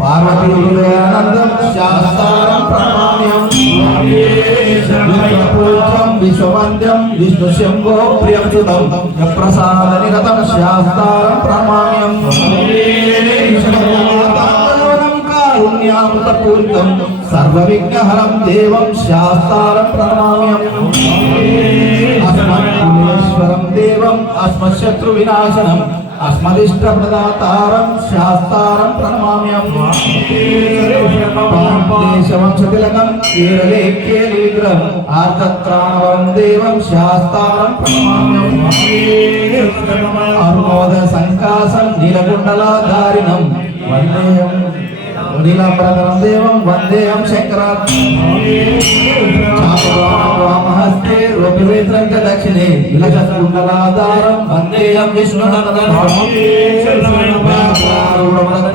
पार्वतीनंदं शास्त्रं प्रणमाम्यं विश्ववन्द्यं विष्णुशंभो प्रियंसुतं प्रसादनिरतं शास्त्रं प्रणमाम्यं कारुण्यामृतपूरितं सर्वविघ्नहरं देवं शास्त्रं प्रणमाम्यं अस्मद्कुलेश्वरं देवं अस्मच्छत्रुविनाशनम् अस्मदिष्टप्रदातारं शास्त्रं प्रणमाम्यं देशवंशतिलकं केरले केलिविग्रहम् आर्तत्राणवरं देवं शास्त्रं प्रणमाम्यं अरुणोदयसङ्कासं नीलकुण्डलाधारिणं वन्देऽहं नीलाम्बरधरं देवं वन्देऽहं शङ्कराचार्यहस्ते रोपिवेत्रं च दक्षिणे विलसत्कुण्डलाधारं वन्देऽहं विष्णुनन्दनं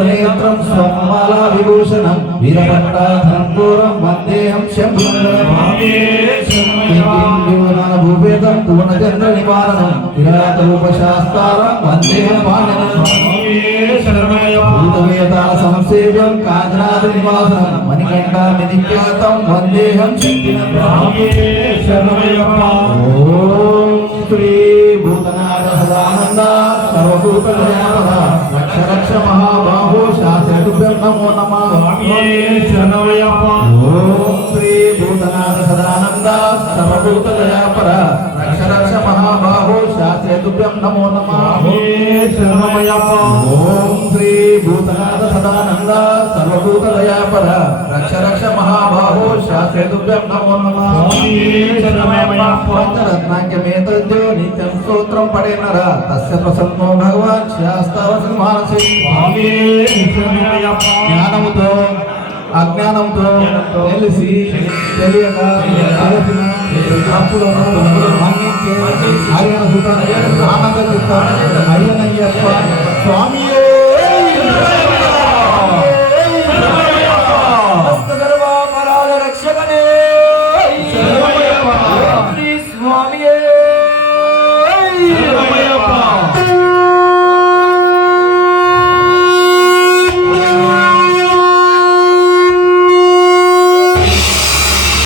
नेत्रं स्वमाला विभूषणं वीरभट्टाधरं घोरं वन्देऽहं शम्भुनन्दनं भूपेतं पूर्णचन्द्रनिवारणं किरातरूपशास्त्रं वन्देऽहं पाणिनं संसेव्यं काञ्चनाद्रिनिवासं मणिकण्ठामिनिख्यातं वन्देऽहं शक्तिनन्दनं श्री भूतनाथ सदानन्द सर्वभूतदयावः रक्ष रक्ष महाबाहो शास्त्रतुभ्यं नमो नमः ओम श्री भूतनाथ सदानन्द सर्वभूतदयापर रक्ष रक्ष महाबाहो शास्त्रतुभ्यं नमो नमः ओम श्री भूतनाथ सदानन्द सर्वभूतदयापर रक्ष रक्ष महाबाहो शास्त्रतुभ्यं नमो नमः पंचरत्नांक्यमेतद्यो नित्यं स्तोत्रं पठे नर तस्य प्रसन्नो भगवान् शास्त्रवसन् मानसे జ్ఞానముతో అజ్ఞానంతో తెలిసి తెలియక చేసిన తప్పులను మన్నించే హరిహర సుత ఆనంద చిత్త అయ్యనయ్యప్ప స్వామి